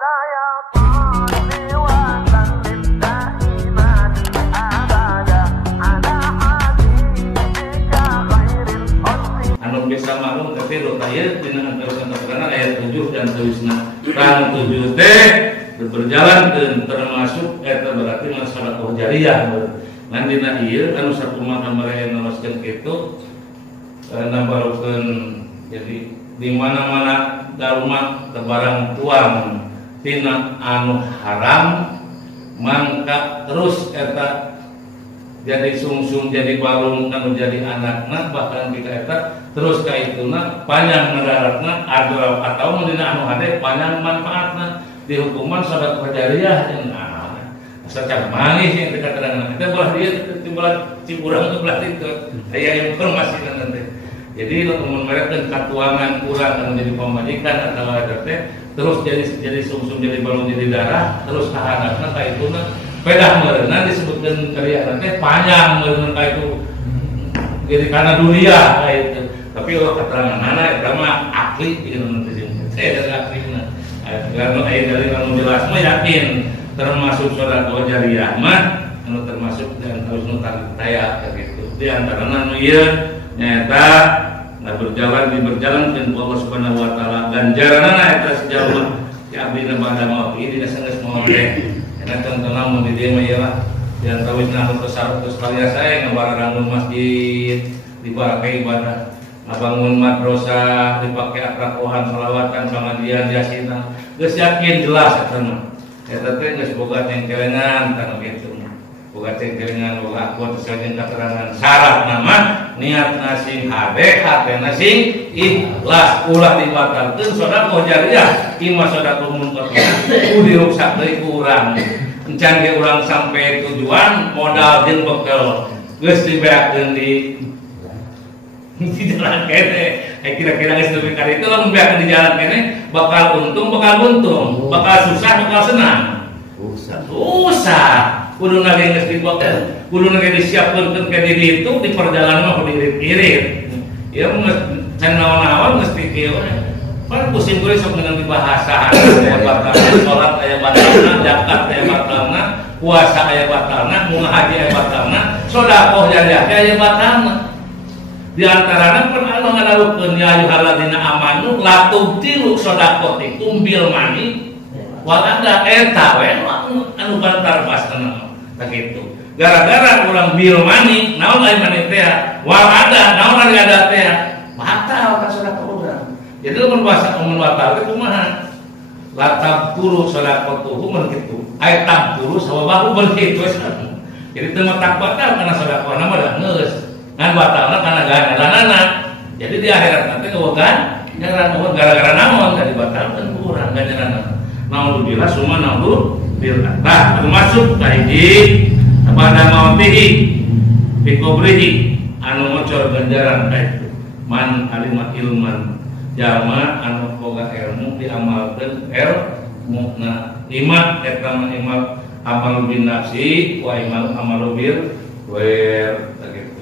Anu bisa maklum tapi rutaya dina antara ayat 7 dan tulisna rang 7 teh berjalan dan termasuk eta berarti masalah jariyah. Ngan dina ieu anu sakumaha mereka neroskeun kitu nambarukeun jadi di mana-mana dalma tebarang uang tina anu haram mangka terus eta jadi sungsung jadi balung kanu jadi anakna bahkan kita eta terus ka ituna panjang nadaratna atau dina anu hade panjang manfaatna di hukuman sedekah jariyah cenah secara manis yang dikatakan kita belah dia ciburang belah itu aya informasi nanti. Jadi lamun mereka katuangan kurang anu jadi pamajikan atau ada teh terus jadi sungsung jadi balung jadi darah terus kahanapna ka ituna pedah meureunna disebutkeun karya teh panjang meureun ka itu jadi kana dunia ka itu. Tapi Allah keteranganana eta mah akli dikeun teh saya dari aklina. Anu aya dari anu jelas mah yakin termasuk sedekah jariyah mah anu termasuk dan harus nutan daya gitu. Di antarana anu ieu nyata berjalan Allah Subhanahu wa taala ganjaranna eta sejauh ya abdi pada mau ini geus mau teh. Karena contohna mun di dieu mah ieu lah yang tawisna anu terus kalian saya ngabarangun masjid dibarakai ibadah ngabangun madrasah dipakai atrakohan selawatan pengajian yasinah geus yakin jelas eta mah eta teh geus boga cengkelengan kana kitu boga cengkelengan boga kuat sesuai keterangan syarat nama niat nasing hatena sing ikhlas ulah dibatalkeun sedekah jariyah imah sedekah munkar kudu diruksak deui ku urang encan ge urang sampai tujuan modal jeung bekel geus dibeakeun di jalan kene kira-kira geus nepi ka ditu lamun beakeun di jalan kene bakal untung bakal susah bakal senang susah kudu nage geus dibekel kudu nage disiapkeun ke diri itu di perjalanan mah diirit-irit ya can naon-naon mesti kieu pan pusing kudu sok dengan dibahasa aya batalna salat aya batalna zakat aya batalna puasa aya batalna munah haji aya batalna sedekah jariyah aya batalna di antaranya pun Allah ngadalukeun ya ayyuhalladzina amanu la tubtilu shadaqatikum bil mani wal adha eta we anu bantar pasna begitu gara-gara urang bil mani naon aya mani teh wal adha naon ari adha teh batal ka sedekah urang jadi mun bahasa umum batal itu kumaha la tabturu shadaqatuhu mun kitu aya tabturu sababu begitu jadi teu tak batal kana sedekah nama dah geus ngan batalna karena ganjaranana jadi di akhirat nanti kewakan gara-gara naon tadi batalkan kurang ganjaranana naudzubillah summa naudzubillah termasuk tahiji pada mautihi fi kubrihi anu ngocor ganjaran itu man alima ilman jama anu boga ilmu diamalkeun ilmuna lima eta imal amal bin nafsi wa imal amalu bil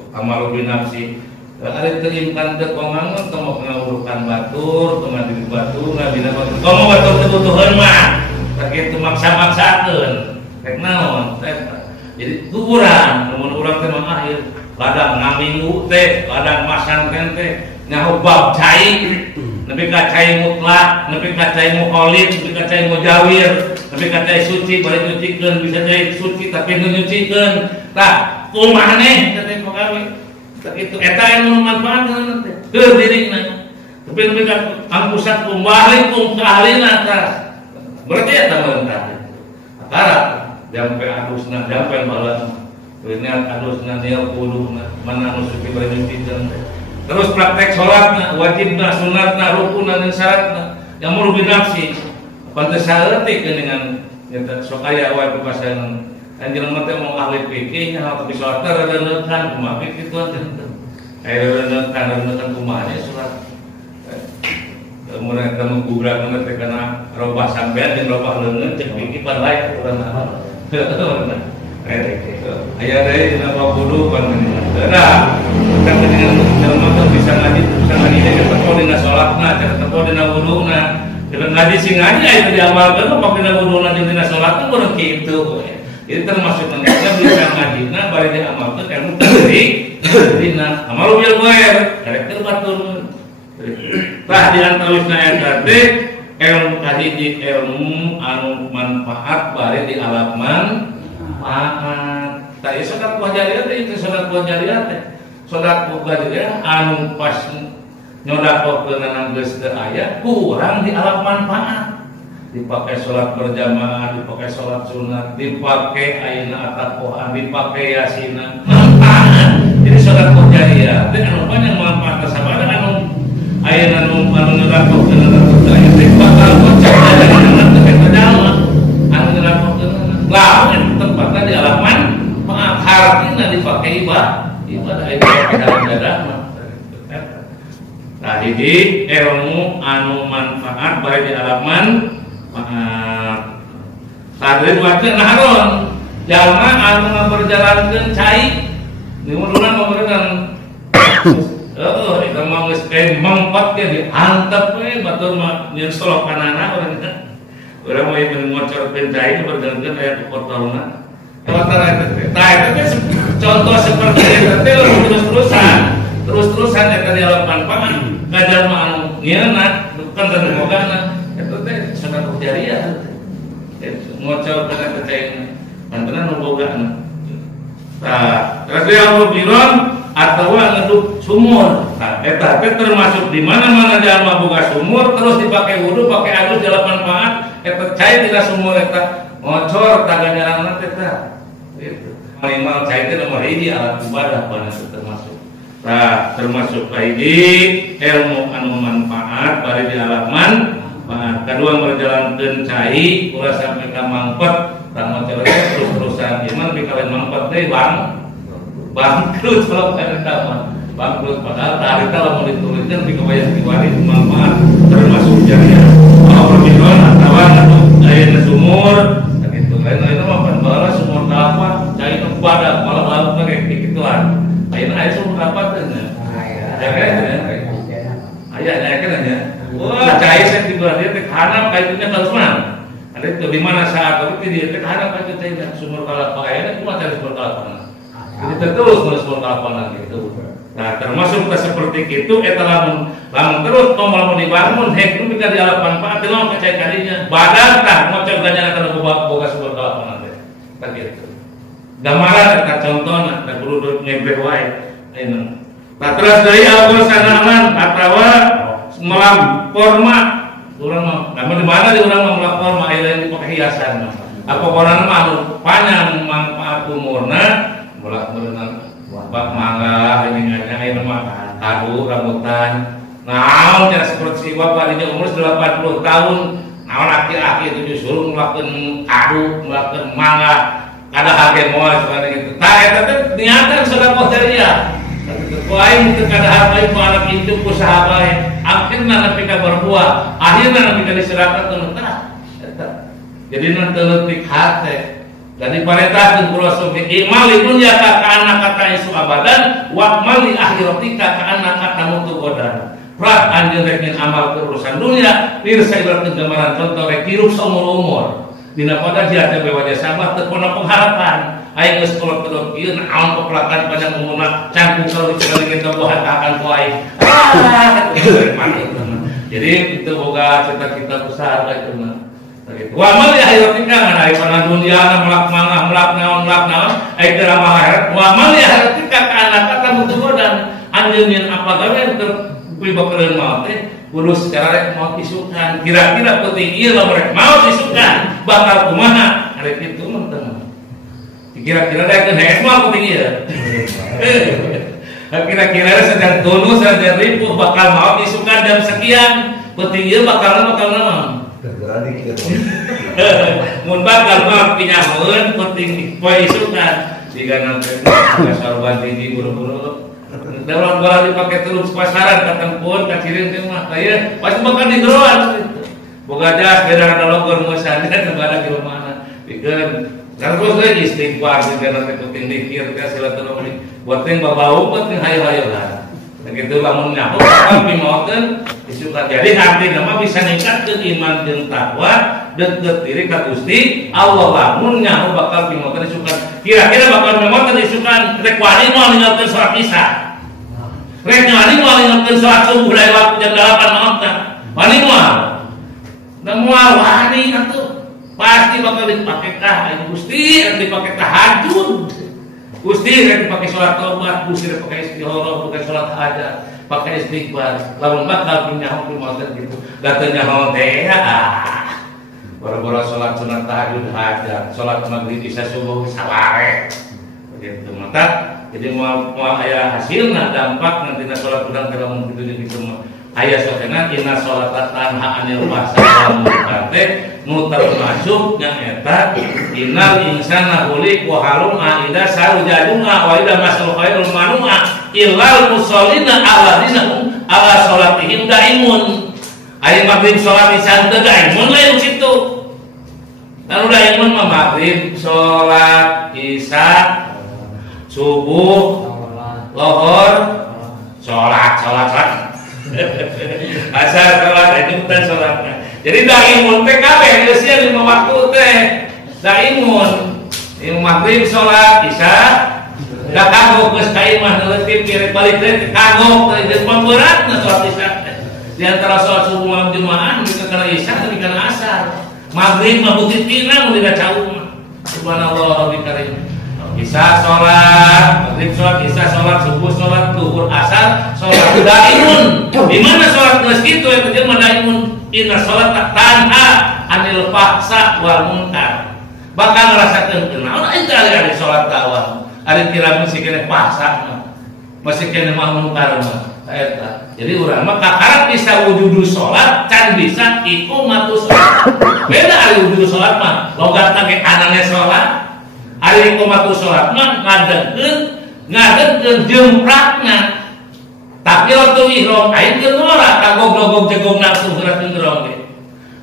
amal binafsi ari teu imkan teu komangun teu mau ngawurukan batur teu ngadiri batur ngabina batur komo batur teu butuheun mah sakitu maksa-maksakeun rek naon jadi kurang mun urang teh mah akhir ladang ngaminggu teh ladang masantren teh nyaho bab cai nepi ka cai mutlak nepi ka cai mukhalid nepi ka cai mujawir nepi ka cai suci bari nyucikeun bisa cai suci tapi nyucikeun tah kumaha maneh teh pagawe itu eta anu manfaatna teh keur dirina tapi nepi ka angkusat kumbalik kum ka ahlina tah berarti eta meuntar akara jampe adusna jampe balas niat adusna niat kuluna mana anu suci bari nyucikeun terus praktek salatna wajibna sunatna rukunna dan syaratna yang mulu binafsi pantes saeutik dengan nyata sok aya wae papasan anjeun mah teh mau ahli fikih nya tapi salat teh reuneutan kumaha kitu teh aya reuneutan kumaha nya salat mun eta menggubrak teh kana robah sampean jeung robah leungeun cek fikih pan lain urang aya deui dina wudu pan nah kan dengan bisa ngaji dengan tepo dina salatna tepo dina wuduna Kalau ngaji sing ngaji itu diamalkan mah pakai wuduna jeung dina salat teh urang kitu. Itu termasuk nantinya bisa ngaji nah bari diamalkan ilmu tadi dina amal bil ghair karek batur. Tah di antawisna eta teh ilmu kahiji ilmu anu manfaat bari di alam manfaat. Tah ieu sedekah jariah teh itu sedekah jariah teh. Sedekah jariah anu pas nyodakokeun nang geus teu aya kurang di alam manfaat. Dipakai sholat berjamaah, dipakai sholat sunat, dipakai ayeuna atakohan, dipakai yasinan, manfaat. Jadi sholat jariah teh anu banyak manfaat sabada anu ayeuna anu nyodakokeun nang geus teu aya teh bakal gocek dari anak teh jalma anu nyodakokeun lamun tempatna di alam manfaat hartina dipakai ibadah ibadah. Nah, jadi ilmu anu manfaat bari di alam manfaat. Sadari waktu naharon jalma anu ngaberjalankeun cai. Dimuduna ngomongkeun itu mah geus mangpat ge diantep we batur mah nyeun solokanana urang urang mah mun ngocorkeun cai berjalankeun aya kotorna. Tah itu contoh seperti itu teh terus-terusan eta di alam manfaat ngajar mah anu nyeuna bukan teu mogana eta teh sedekah jariah ngocor kana teh caina pantenan nu bogana. Tah terus dia biron atawa ngeduk sumur. Nah eta teh termasuk di mana-mana jalma boga sumur terus dipakai wudu pakai alus di alam manfaat eta cai dina sumur eta ngocor taganyaranna teh tah gitu. Minimal cai teh nomor hiji alat ibadah pana termasuk. Nah, termasuk ini ilmu anu manfaat bari di alam manfaat. Kedua berjalankeun cai ulah sampai ka mangpet, tang terus-terusan iman bi kalian mangpet deui bangkrut kalau eta mah. Bangkrut padahal tari teh lamun diturunkeun bi kebayang diwaris manfaat termasuk jariah. Kalau biron atawa anu ayeuna sumur kitu lain mah pan bala sumur apa cai teh badak malah baru teh kituan. Ayeuna aya sumur apa teh nya? Aya kan nya. Wah, cai saya di belah dia teh hanap kaitunya terus mah. Ada di mana saat itu dia teh hanap kaitu teh sumur kalapa aya cuma cari sumur kalapa. Jadi terus sumur kalapa gitu. Nah, termasuk seperti itu eta lamun terus lamun dibangun hek nu bisa di alam manfaat teh lamun kacai kadinya. Badan tah ngocok ganyana kana boga sumur kalapa teh. Tah gitu. Gambaran eta contohna da kudu ngebreh wae ayeuna. Nah terus deui alkohol sanaman atawa melamporma urang mah namun di mana di urang mah melamporma aya lain dipakai hiasan mah. Apa korana mah anu panjang manfaat umurna mulak meunang bak mangga ayeuna ayeuna mah kadu rambutan. Naon cara seperti si bapak di umur 80 tahun naon aki-aki itu disuruh ngelakeun kadu, ngelakeun mangga ada harga moal seperti itu. Nah, eta teh niatan sedekah jariah. Kuaing teu kada harga ku anak hidup usaha bae. Akhirna nepi ka berbuah, akhirna nepi ka disedekahkeun tah. Eta. Jadi nanti leutik hate. Jadi paretahkeun ku Rasul imal dunya ka kana kata isu abadan wa mali akhiratika ka kana kata mutu godan. Prat anjeun rek amal urusan dunia, pirsa ibaratkeun gambaran contoh rek hirup saumur-umur. Dina pada dia teh bewaja sama teu pona pengharapan aya geus kolot kedok ieu naon peplakan panjang umurna cangkung kalau diceulikeun ka buah hatakan ku aing jadi itu boga cita-cita usaha itu mah gitu wa mal ya hayrotika ngan ari pana dunya melak mangah melak naon ai teu ramal akhirat wa mal ya hayrotika kana kata mutugodan anjeun yen apa gawe teu kulibakeun maot teh kudu secara rek mau isukan kira-kira penting ieu lamun rek mau isukan bakal kumaha rek kitu mah teu kira-kira rek hees mah penting ieu kira-kira sedang tunus sedang ripuh bakal mau isukan jam sekian penting ieu bakal naon mun bakal mah pinyaheun penting poe isukan digana teh sarban tinggi buru-buru dalam bola dipakai terus pasaran katempun kacirin teh mah aya pasti bakal digeroan gitu. Boga jas beda ada logor mosan dan negara di mana. Pikeun terus deui istighfar digana teh penting dikir teh silaturahmi. Buat teh babau buat teh hayo-hayo lah. Begitu lamun nyaho tapi moten isukan. Jadi artinya mah bisa ningkatkeun iman jeung takwa, deukeut diri ka Gusti Allah. Lamun nyaho bakal pimoten isukan. Kira-kira bakal pimoten isukan rek wani moal ninggalkeun salat Isya. Rek wani moal ninggalkeun salat subuh dari waktu jam 8 malam tah. Wani moal. Da moal wani atuh. Pasti bakal dipake ka Gusti, dipake tahajud. Gusti rek dipake salat taubat, Gusti rek dipake istigharah, dipake salat hajat. Pakai istighfar, lamun bakal pindah motor gitu, datanya teh boro-boro sholat sunat tahajud hajat, sholat maghrib isya subuh saware, begitu mata. Jadi mau aya hasilna dampak nanti sholat udang kalau begitu gitu mah. Aya sokena inna sholata tanha anil fahsya'i wal munkar nu termasuk yang eta innal insana khuliqa halu'a idza saujaduna wa idza masal khairul manu'a illal musallina alladzina hum ala sholatihim daimun. Aya maghrib sholat isya teu daimun lain situ. Lalu daimun mah maghrib sholat isya subuh lohor sholat asal sholat itu bukan sholatnya. Jadi daimun teh kabeh geusnya 5 waktu teh daimun. Maghrib sholat isya da kagok geus ka imah leutik pirek balik teh kagok teh pemberatna sholat isya. Di antara sholat subuh malam jemaah nu kana isya teh kana asar. Maghrib mah bukti tina mun dicaung mah. Subhanallah rabbil karim. Isya sholat, maghrib sholat, isya sholat, subuh sholat, zuhur asar, sholat daimun. Di mana sholat geus kitu eta jelema daimun? Inna sholat tanha anil fahsya wal munkar. Bakal ngarasakeun teu naon eta ari sholat tawah. Ari kira masih kene fahsya mah. Masih kene mah munkar mah. Eta. Jadi urang mah kakarak bisa wujudu sholat can bisa iqamatus sholat. Beda ari wujudu sholat mah logatna ge anane sholat. Ari iqamatus sholat mah ngadegkeun jemprakna. Tapi waktu ihram aing teu nolak kagog-gogog jegog nafsu gerak ihram ge.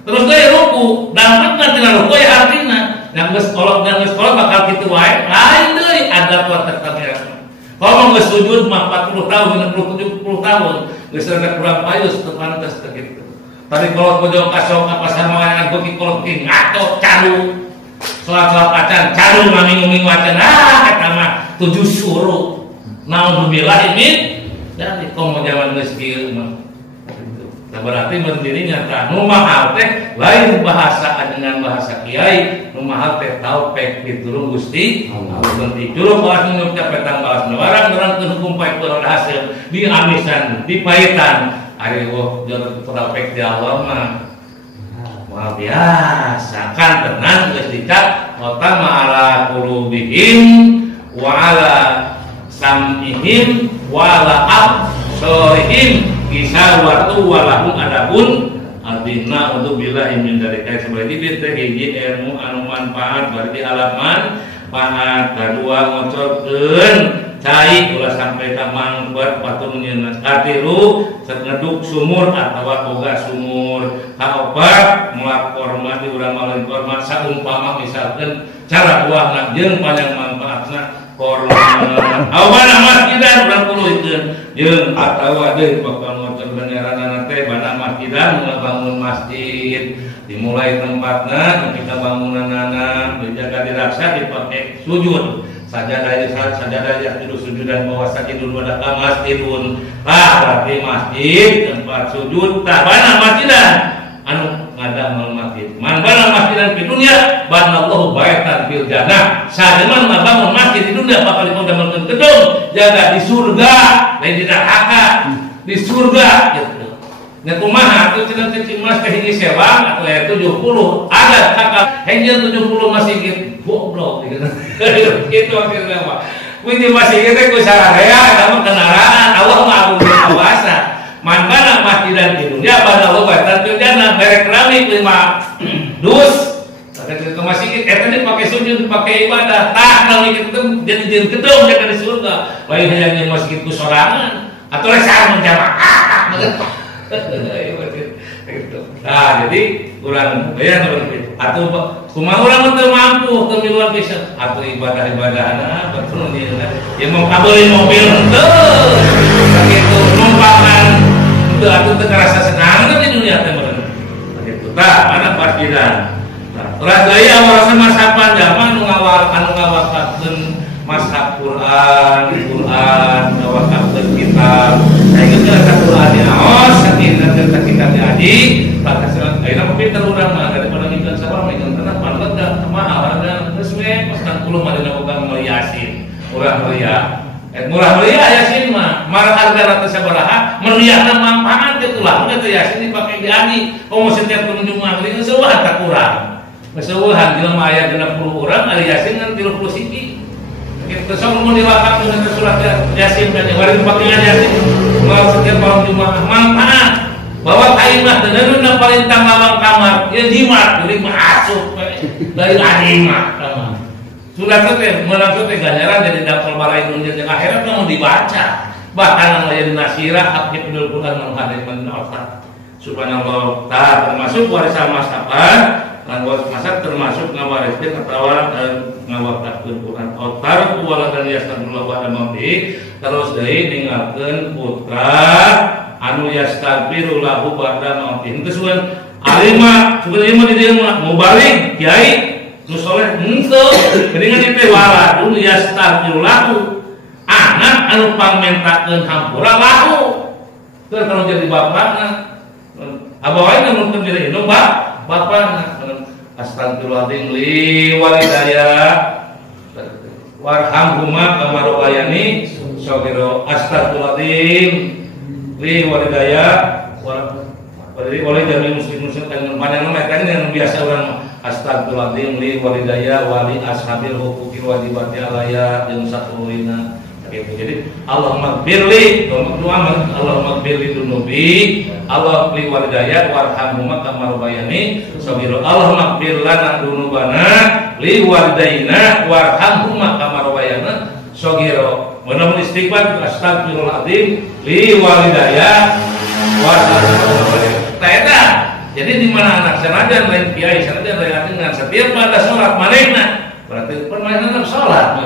Terus deui ruku, dampakna tina ruku ya artina yang geus kolot bakal kitu wae. Lain deui adab watak kamera. Kalau geus sujud mah 40 tahun, 60 70 tahun, geus rada kurang payus teu pantes teh kitu. Tadi kolot pojok kasok apa sama aku ki kolot ki ngaco caru. Sholat acan caru maming-ming wacan eta mah 7 suruh. Naudzubillah min dari komo zaman geus kieu mah. Berarti berdiri nyata nu mahal teh lain bahasa dengan bahasa kiai, nu mahal teh taufik pitulung Gusti Allah. Berarti juru balas ngucap petang balas barang teu hukum paek teu hasil di amisan di paitan ari wah jeur taufik di Allah mah luar biasa kan tenang geus dicap wa ala qulubihim wa ala sam'ihim wa ala absarihim kisah waktu walahum adapun artinya untuk billahi min dzalika seperti itu hiji ilmu anu manfaat berarti halaman pahat kedua ngocorkeun cai ulah sampai ka mangber patun nyeunna katilu ngeduk sumur atawa boga sumur kaopat melapor mah di urang maleun korma saumpama misalkan cara buahna jeung panjang manfaatna korma awana masjidan urang tuluikeun jeung atawa deui bakal ngocor banyaranana teh bana masjidan ngabangun masjid dimulai tempatna ketika bangunanana dijaga diraksa dipake sujud sajadah sujud dan bawa sajidun wadaka masjidun berarti masjid tempat sujud tak bana masjidan anu ngadamel masjid man bana masjidan di dunia banallahu baitan fil jannah sademan bangun masjid di dunia bakal didamelkeun gedung jaga di surga lain di neraka di surga gitu. Nya kumaha atuh cenah cicing mas teh hiji sewang atuh aya 70 ada kakak hanya 70 masih gitu goblok gitu. Itu akhirnya mah. Kuwi masih gitu ku sararea eta kendaraan Allah mah agung kuasa. Man bana masjidan di dunia bana Allah baitan fil jannah merek keramik 5 dus. Ke masjid eta dipake sujud dipake ibadah tah kalau gitu jadi gedung jaga di surga. Lain hanya masjid ku sorangan atau rek sareng jamaah. Nah jadi kurang bayar atau kumaha urang teu mampu teu miluan pisan atuh ibadah-ibadahna betul nih ya mau kabeli mobil teu sakitu numpangan Teu atuh teu karasa senang di dunia teh meureun. Begitu. Tah mana pasdidan. Ulah deui awal masapan zaman anu ngawakakeun mashab Quran, ngawakakeun kitab. Saegeus kana Quran dinaos sakinah teh kitab diaji, bakasan ayeuna mah pinter urang mah daripada ngikeun sabab megang tanah pantet da kumaha harga geus we pas 60 mah dina boga meuliah Yasin. Urang meuliah. Murah meriah Yasin mah, marah harga rata sabaraha, meriahna manfaat itu lah, udah Yasin dipakai di adi, setiap pengunjung maghrib seueuhan tak kurang, seueuhan jelema aya 60 urang, ari Yasin kan 30 siki, kita sok mau diwakaf dengan surat Yasin dan wari dipakai Yasin, mau setiap pengunjung manfaat, bahwa kaimah dan nu perintah mamang kamar, ya jimat, jadi masuk dari adimah kamar. Sudah teh menampil teh ganjaran jadi dapur balai dunia yang akhirat mau dibaca bahkan yang jadi nasirah hafidul Quran menghadiri manfaat subhanallah termasuk warisan masakan dan masak termasuk ngawariskeun atawa ngawakafkeun Quran otar wala dan yastagfirullah wa amri terus deui ninggalkeun putra anu yastagfiru lahu ba'da mauti henteu sugan alima sugan ieu mah di dieu mah mubalik kiai nu soleh henteu geuningan teh waladun yastaghfiru lahu anak anu pamentakeun hampura lahu teu kalau jadi bapana abawaina mun teu diri nu bapana astagfirullahaladzim li walidaya warhamhuma kama rabbayani shaghira astagfirullahaladzim li walidaya walidaya muslim kan panjang nama kan yang biasa orang astagfirullahaladzim li walidaya wali ashabil huquqil wajibati alaya jeung satulina gitu. Jadi Allahumma birli Allahumma birli dunubi Allah li walidaya warhamhuma kama rabbayani shaghira Allahumma bir lana dunubana li walidayna warhamhuma kama rabbayana shaghira menawa istighfar astagfirullahaladzim li walidaya warhamhuma eta. Jadi di mana anak senajan lain kiai senajan lain dengan setiap pada sholat manehna berarti permainan sholat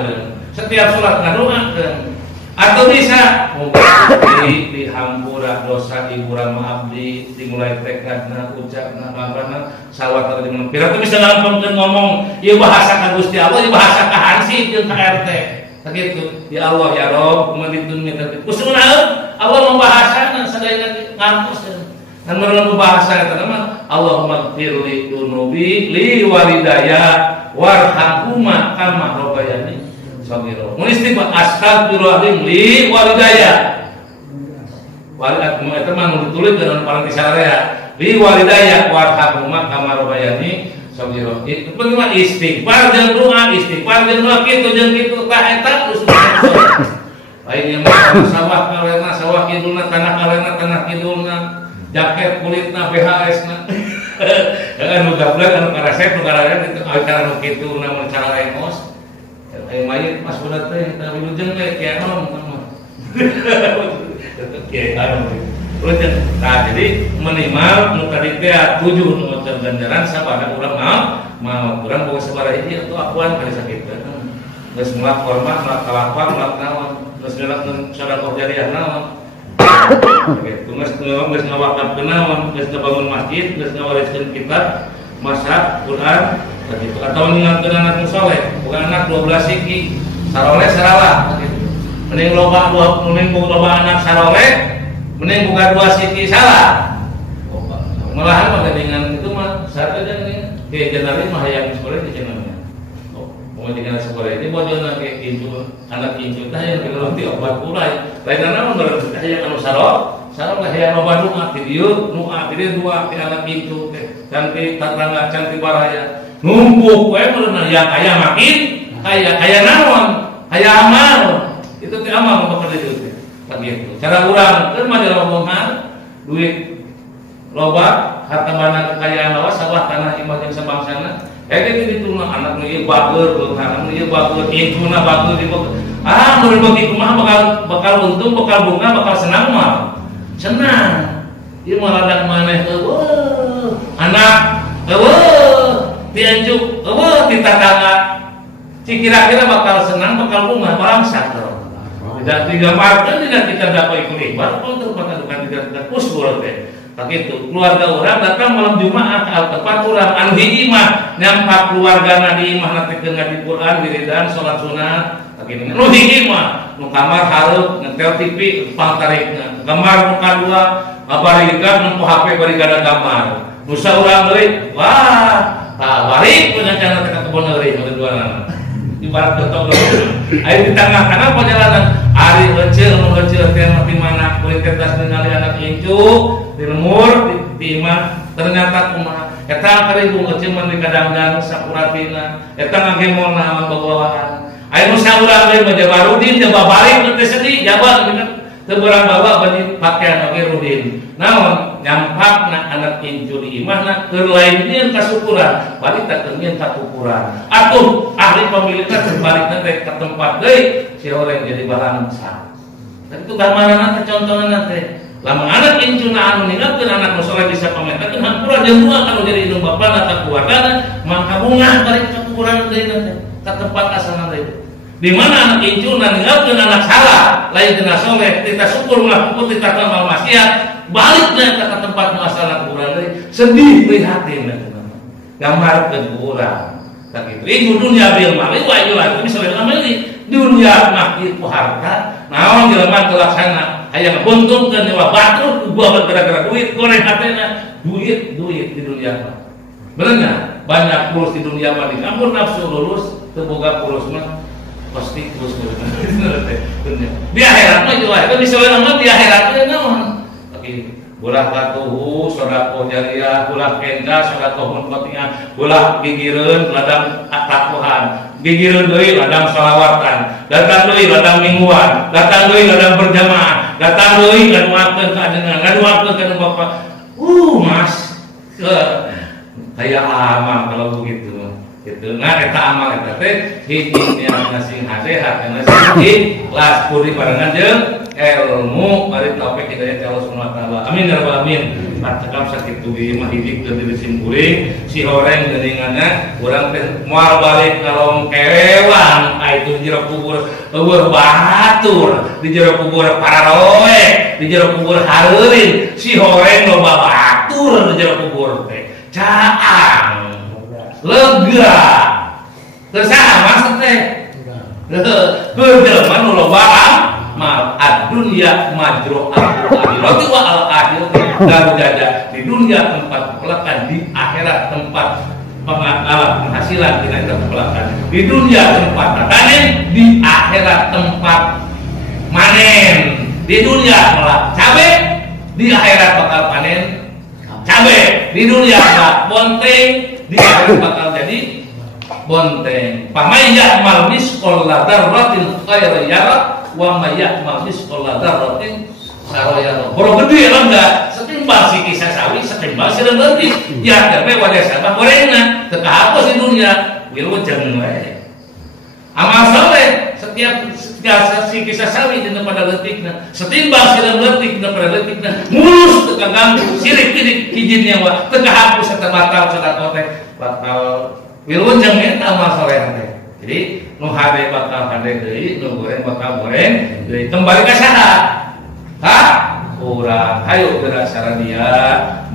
setiap sholat ngadoakeun atau bisa di hampura dosa hiburan abdi dimulai tekadna ucapna ngabarna salawat di mana berarti bisa langsung ngomong ieu bahasa ka Gusti Allah ieu bahasa ka Hansip jeung ka RT sakitu ya Allah ya Rabb kumaha dituntut kusuna Allah membahasana sadayana ngantos dan melalui bahasa yang terima Allahumma gfirli dunubi li walidaya warhamhuma kama rabbayani shaghira istighfar astagfirullahaladzim li walidaya walidaya itu mah ditulis dengan paling disarea li walidaya warhamhuma kama rabbayani shaghira itu penting istighfar jeung doa istighfar jeung doa kitu jeung kitu tah eta terus lainnya mah sawah kalena sawah kidulna tanah kalena tanah kidulna jaket kulitna BHS na anu gablek anu karasep nu karasep itu cara nu kitu namun cara lemos aya mayit pas budak teh eta wilujeng teh kieu mah kieu anu wilujeng nah jadi minimal nu tadi teh 7 nu ganjaran sabada urang mau urang boga sabaraha hiji atuh akuan kali sakitu geus mulak hormat mulak kalapa mulak naon geus ngelakeun sedekah jariah naon geus ngawakafkeun naon geus ngabangun masjid geus ngawariskeun kitab mashab Quran begitu atau ninggalkeun anak nu saleh bukan anak 12 siki saroleh saralah begitu mending loba anak saroleh mending buka 2 siki salah malahan mah dengan itu mah saeukeun ge jenari mah hayang sekolah di cenah mau dengan sekolah ini bojona ke incu anak incu tah yang dileuti obat kulai lainna mah tah yang anu sarok hayang loba doa ti dieu doa ti dieu doa ti anak incu teh can ti tatangga can ti baraya numpuk we meureun yang aya makin aya naon aya amal itu teh amal nu bakal dieu teh begitu cara urang keur mah dirombongan duit loba harta bana kekayaan lawas sawah tanah imah jeung sabangsana itu dituna anak nu ieu bageut anak nu ieu bageut incuna bageut mun bagi kumaha bakal untung bakal bunga bakal senang mah senang ieu mah ladang maneh eueuh anak eueuh ti anjuk eueuh ti tatangga kira-kira bakal senang bakal bunga bangsat tidak digambarkan tidak dikandakoi kulibar pun terpaksa tidak kusbul teh. Begitu keluarga orang datang malam Jumat ke tempat orang anu hiji mah nyampak keluargana di imah nanti ngaji Quran wiridan salat sunat begini nu hiji mah nu kamar hareup ngetel TV pangtarikna gambar nu kadua abarigan nu HP barigana gambar nu saurang deui wah balik punya cara teh ka kebon euy ngaduana ibarat gotong ayo di tengah-tengah perjalanan ari heuceul nu heuceul teh di mana kulit kertas ningali anak incu di lemur di imah ternyata kumaha eta karibu heuceul mah dikadang-kadang sakuratina eta ngagemon aman babawaan aya nu saurang deui mah Jabarudin coba balik teh sedih jabar teu barang bawa bani pakaian oge Rudin naon nyampakna anak incu di imahna keur lain dieun kasukuran balik teh keunyeun katukuran atuh ahli pemilikna terbalikna teh ka tempat deui si horeng jadi bahan sah dan itu gambaran teh contohna teh lamun anak incuna anu ninggalkeun anak nu soleh bisa pamentakeun hampura jeung dua kalau jadi indung bapana ka keluargana mangka bungah balik ka kuburan deui teh ka tempat asalna deui di mana anak incuna ninggalkeun anak salah lain tina soleh tita syukur melakukan tita amal maksiat balik deui ka tempat nu asalna kuburan deui sedih prihatin gambarkeun urang tak itu ibu dunia bil mali wa ieu lagi misalnya ameli dunia mah ieu harta naon jelema teu laksana aya ngabuntungkeun nyawa batur kubuah gara-gara duit goreng hatena duit di dunia mah bener banyak pulus di dunia mah ampun nafsu lulus teu boga pulus mah pasti pulus di akhirat mah ieu misalnya mah di akhirat teh naon tapi ulah katuhu sodako jariah, ulah kenca sodako munqati'ah, ulah gigireun ladang takwahan, gigireun deui ladang shalawatan, datang deui ladang mingguan, datang deui ladang berjamaah, datang deui ngaduakeun ka ajengan, ngaduakeun ka Bapak. Mas, kayak amal kalau begitu. Gitu. Nah, eta amal eta teh hiji yang ngasih nasihat, ngasih ikhlas puri barengan jeung ilmu bari taufik hidayah Allah Subhanahu wa taala. Amin ya rabbal alamin. Macam sakitu ge mah hiji teu disimkuring si horeng geuninganna urang teh moal balik ka longkewan itu di jero kubur eueuh batur, di jero kubur pararoe, di jero kubur hareurin si horeng loba batur di jero kubur teh. Caang lega tersaha maksud teh kejelema nu loba mal ad-dunya majru'atul akhirati wa al-akhirati daru jaja di dunia tempat kepelakan di akhirat tempat penghasilan tidak kepelakan di dunia tempat panen di akhirat tempat manen di dunia melak cabe di akhirat bakal panen cabe di dunia bakal bonteng di akhirat bakal jadi bonteng pamay ya'mal misqal dzarratin khairan yara wa may ya'mal misqal dzarratin sarra yara boro gede enggak setimbal si kisah sawi setimbal si leutik ya tapi wadah sabah gorengna teu kahapus di dunia wilujeng we amal saleh setiap si kisah sawi dina pada leutikna setimbal si leutik dina pada leutikna mulus teu kaganggu sirik tidik hiji nyawa teu kahapus eta batal sedekah teh batal wilujeng eta amal saleh teh. Jadi nu hade bakal hade deui, nu goreng bakal goreng deui. Kembali ka saha? Urang hayu geura saradia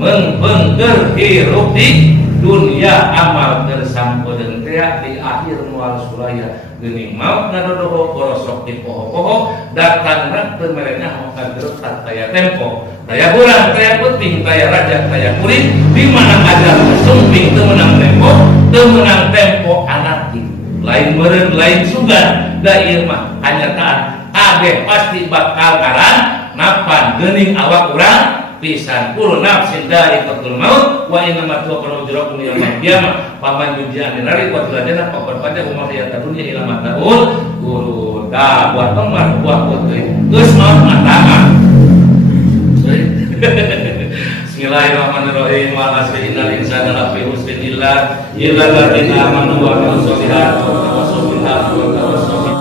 meungpeungkeun hirup di dunia amal keur sampeudeuh teh di akhir moal sulaya geuning maot ngadodoho borosok di poho-poho datangna teu merenah maka geus taya tempo daya urang daya penting daya raja daya kuring di mana ada sumping teu menang tempo anak lain meureun lain sugan da ieu mah kanyataan kabeh pasti bakal karan napan geuning awak urang pisan kullu nafsin dha'iqatul maut wa innamaa tuwaffawna ujurakum yaumil qiyamah faman yujza anil wa tuladana faqad pada umur hayat dunya ila mataul guru da buat nomor buat putri geus maot matama Bismillahirrahmanirrahim wa asrina insana lafi husnillah illa alladziina amanu wa amilus solihati wa tawassaw bil haqqi wa tawassaw